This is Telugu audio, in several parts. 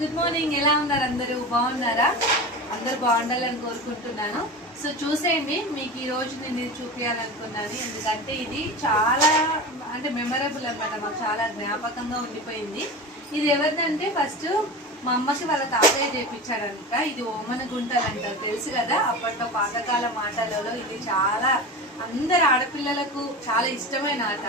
Good morning. ఎలా ఉన్నారు అందరూ? బాగున్నారా? అందరూ బాగుండాలని కోరుకుంటున్నాను. సో చూసేయండి, మీకు ఈ రోజు నేను ఇది చూపించాలనుకున్నాను. ఎందుకంటే ఇది చాలా మెమరబుల్ అనమాట. మాకు చాలా జ్ఞాపకంగా ఉండిపోయింది. ఇది ఎవరిదంటే ఫస్ట్ మా అమ్మకి వాళ్ళ తాతయ్య చేయించాడంట. ఇది ఓమన గుంటలు అంటారు, తెలుసు కదా. అప్పట్లో పాతకాల మాటలలో ఇది చాలా అందరు ఆడపిల్లలకు చాలా ఇష్టమైన ఆట.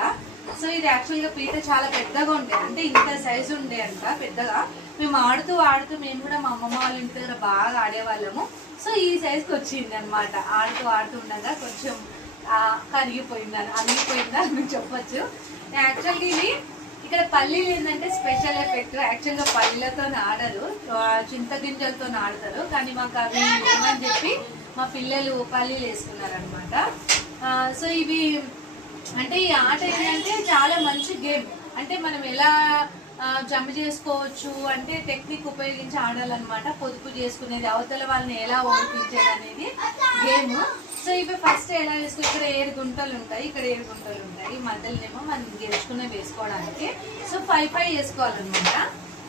సో ఇది యాక్చువల్గా పీట చాలా పెద్దగా ఉండే, అంటే ఇంత సైజు ఉండే అంట పెద్దగా. మేము ఆడుతూ ఆడుతూ మేము కూడా మా అమ్మమ్మ వాళ్ళ ఇంటి దగ్గర బాగా ఆడేవాళ్ళము. సో ఈ సైజుకి వచ్చింది అనమాట. ఆడుతూ ఆడుతూ ఉండగా కొంచెం అరిగిపోయిందని మేము చెప్పచ్చు. యాక్చువల్గా ఇది ఇక్కడ పల్లీలు ఏంటంటే స్పెషల్ ఎఫెక్ట్. యాక్చువల్గా పల్లీలతో ఆడరు, చింతగింజలతో ఆడతారు. కానీ మాకు అవి ఏమని చెప్పి మా పిల్లలు పల్లీలు వేసుకున్నారనమాట. సో ఇవి అంటే ఈ ఆట ఏంటంటే చాలా మంచి గేమ్. అంటే మనం ఎలా జమ చేసుకోవచ్చు అంటే టెక్నిక్ ఉపయోగించి ఆడాలన్నమాట. పొదుపు చేసుకునేది, అవతల వాళ్ళని ఎలా ఓడిపించేది అనేది గేమ్. సో ఇవి ఫస్ట్ ఎలా వేసుకో, ఇక్కడ 7 గుంటలు ఉంటాయి, ఇక్కడ 7 గుంటలు ఉంటాయి. మధ్యలోనేమో మనం గెలుచుకునే వేసుకోవడానికి. సో 5 వేసుకోవాలన్నమాట.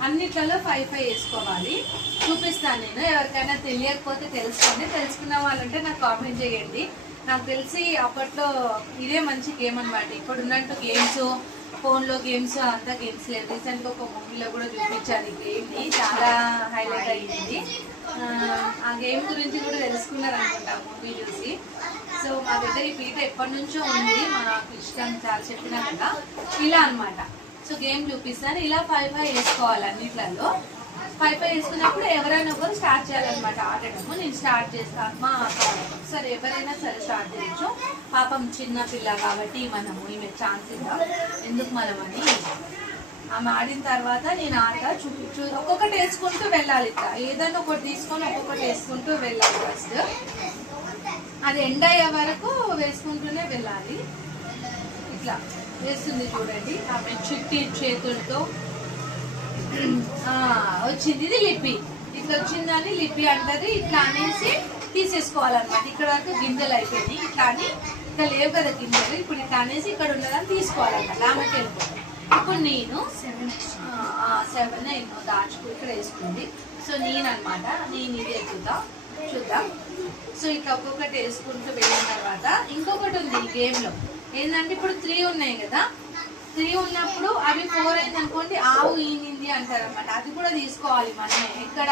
అన్నిట్లలో 5 వేసుకోవాలి. చూపిస్తాను నేను. ఎవరికైనా తెలియకపోతే తెలుసుకోండి. తెలుసుకున్న వాళ్ళంటే నాకు కామెంట్ చేయండి. నాకు తెలిసి అప్పట్లో ఇదే మంచి గేమ్ అనమాట. ఇప్పుడు ఉన్నట్టు గేమ్స్, ఫోన్లో గేమ్స్ అంతా గేమ్స్ లేదు. రీసెంట్గా ఒక మూవీలో కూడా చూపించాను ఈ గేమ్ని, చాలా హైలైట్ అయ్యింది. ఆ గేమ్ గురించి కూడా తెలుసుకున్నారు అనుకుంటా మూవీ చూసి. సో మా దగ్గర ఈ పీట ఎప్పటి నుంచో ఉంది, మాకు ఇష్టం చాలా చెప్పినా కదా. ఇలా అనమాట. సో గేమ్ చూపిస్తాను. ఇలా 5 వేసుకోవాలి. అన్నిట్లలో 5 వేసుకున్నప్పుడు ఎవరైనా ఒకరు స్టార్ట్ చేయాలన్నమాట ఆడటము. నేను స్టార్ట్ చేస్తాను, మా సరే ఎవరైనా సరే స్టార్ట్ చేయొచ్చు. పాపం చిన్న పిల్ల కాబట్టి ఈమె ఛాన్స్ ఇద్దాం, ఎందుకు మనం అని. ఆమె ఆడిన తర్వాత నేను ఆట ఒక్కొక్కటి వేసుకుంటూ వెళ్ళాలి. ఇట్లా ఏదైనా ఒకటి తీసుకొని ఒక్కొక్కటి వేసుకుంటూ వెళ్ళాలి. ఫస్ట్ అది ఎండ్ అయ్యే వరకు వేసుకుంటూనే వెళ్ళాలి. ఇట్లా వేస్తుంది చూడండి ఆమె చుట్టి చేతులతో. వచ్చింది, ఇది లిపి. ఇట్లా వచ్చిందని లిపి అంటది. ఇట్లా అనేసి తీసేసుకోవాలన్నమాట. ఇక్కడ వరకు గింజలు అయిపోయినాయి. ఇట్లా అని ఇక్కడ లేవు కదా గింజలు, ఇప్పుడు ఇట్లా అనేసి ఇక్కడ ఉన్నదని తీసుకోవాలన్నమాట. ఆమెకి వెళ్ళిపోతుంది. ఇప్పుడు నేను 7 ఎన్నో దాచుకు ఇక్కడ వేసుకుంది. సో నేను అనమాట, నేను ఇది చూద్దాం. సో ఇట్లా ఒక్కొక్కటి వేసుకుంటూ వెళ్ళిన తర్వాత ఇంకొకటి ఉంది ఈ గేమ్లో ఏంటంటే, ఇప్పుడు 3 ఉన్నాయి కదా. 3 ఉన్నప్పుడు అవి 4 అయింది అనుకోండి, ఆవు ఈనింది అంటారు అనమాట. అది కూడా తీసుకోవాలి మనమే. ఇక్కడ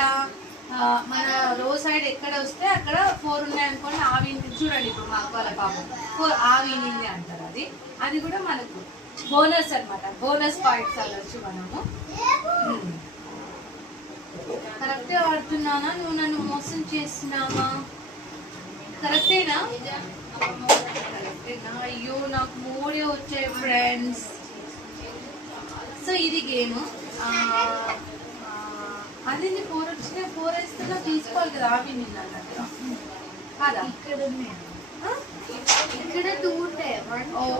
మన రో సైడ్ ఎక్కడ వస్తే అక్కడ 4 ఉన్నాయి అనుకోండి, ఆవు ఈనింది. చూడండి ఇప్పుడు మాకు వాళ్ళ పాపం 4 ఆవు ఈనింది అంటారు. అది కూడా మనకు బోనస్ అనమాట. బోనస్ పాయింట్స్ అవ్వచ్చు మనము. కరెక్టే ఆడుతున్నానా, నువ్వు నన్ను మోసం చేస్తున్నావా? కరెక్టేనా? అయ్యో నాకు 3 వచ్చాయి ఫ్రెండ్స్. సో ఇది గేమ్. అది 4 వచ్చినా 4 వేస్తున్నా తీసుకోవాలి కదా. అవి నిన్న అన్నట్టుగా కాదా? ఇక్కడ 2 ఉంటాయి.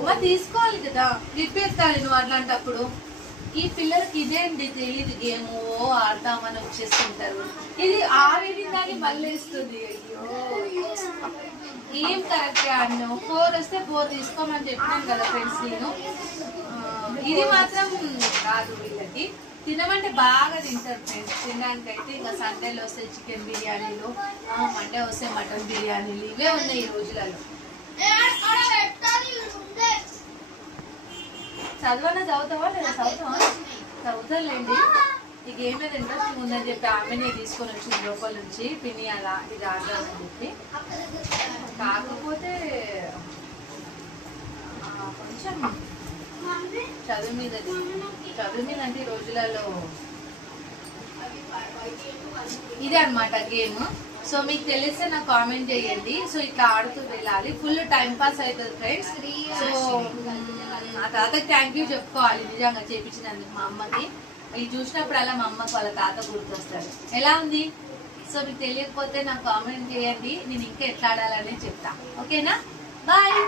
మరి తీసుకోవాలి కదా, రిపేర్తాలి నువ్వు అట్లాంటప్పుడు. ఈ పిల్లలకి ఇదేంటి తెలియదు గేమ్, ఆడతామని వచ్చేస్తుంటారు. ఇది 6 వేడిందాన్ని మళ్ళీ వేస్తుంది. అయ్యో ఏం కరెక్ట్ ఆడినావు. 4 వస్తే 4 తీసుకోమని చెప్పినాను కదా ఫ్రెండ్స్ నేను. ఇది మాత్రం కాదు, వీళ్ళకి తినమంటే బాగా తింటారు ఫ్రెండ్స్. తినడానికైతే ఇంకా సండేలో వస్తే చికెన్ బిర్యానీలు, మండే వస్తే మటన్ బిర్యానీలు, ఇవే ఉన్నాయి ఈ రోజులలో. చదువుతావా లేదా? చదువుతానులేండి. ఈ గేమ్ మీద ఇంట్రెస్ట్ ఉందని చెప్పి ఆమెనే తీసుకొని వచ్చింది లోపల నుంచి. పిన్ని అలా ఇది ఆడదామని చెప్పి. కాకపోతే కొంచెం చదువు మీద అంటే ఈ రోజులలో ఇదే అనమాట గేమ్. సో మీకు తెలిస్తే నాకు కామెంట్ చేయండి. సో ఇట్లా ఆడుతూ వెళ్ళాలి. ఫుల్ టైం పాస్ అవుతుంది ఫ్రెండ్స్. సో ఆ తాతకి థ్యాంక్ యూ చెప్పుకోవాలి నిజంగా చేయించినందుకు మా అమ్మకి. ఇది చూసినప్పుడల్లా మా అమ్మకి వాళ్ళ తాత గుర్తొస్తాడు. ఎలా ఉంది? సో మీకు తెలియకపోతే నాకు కామెంట్ చేయండి, నేను ఇంకా ఎట్లా ఆడాలని చెప్తా. ఓకేనా? బాయ్.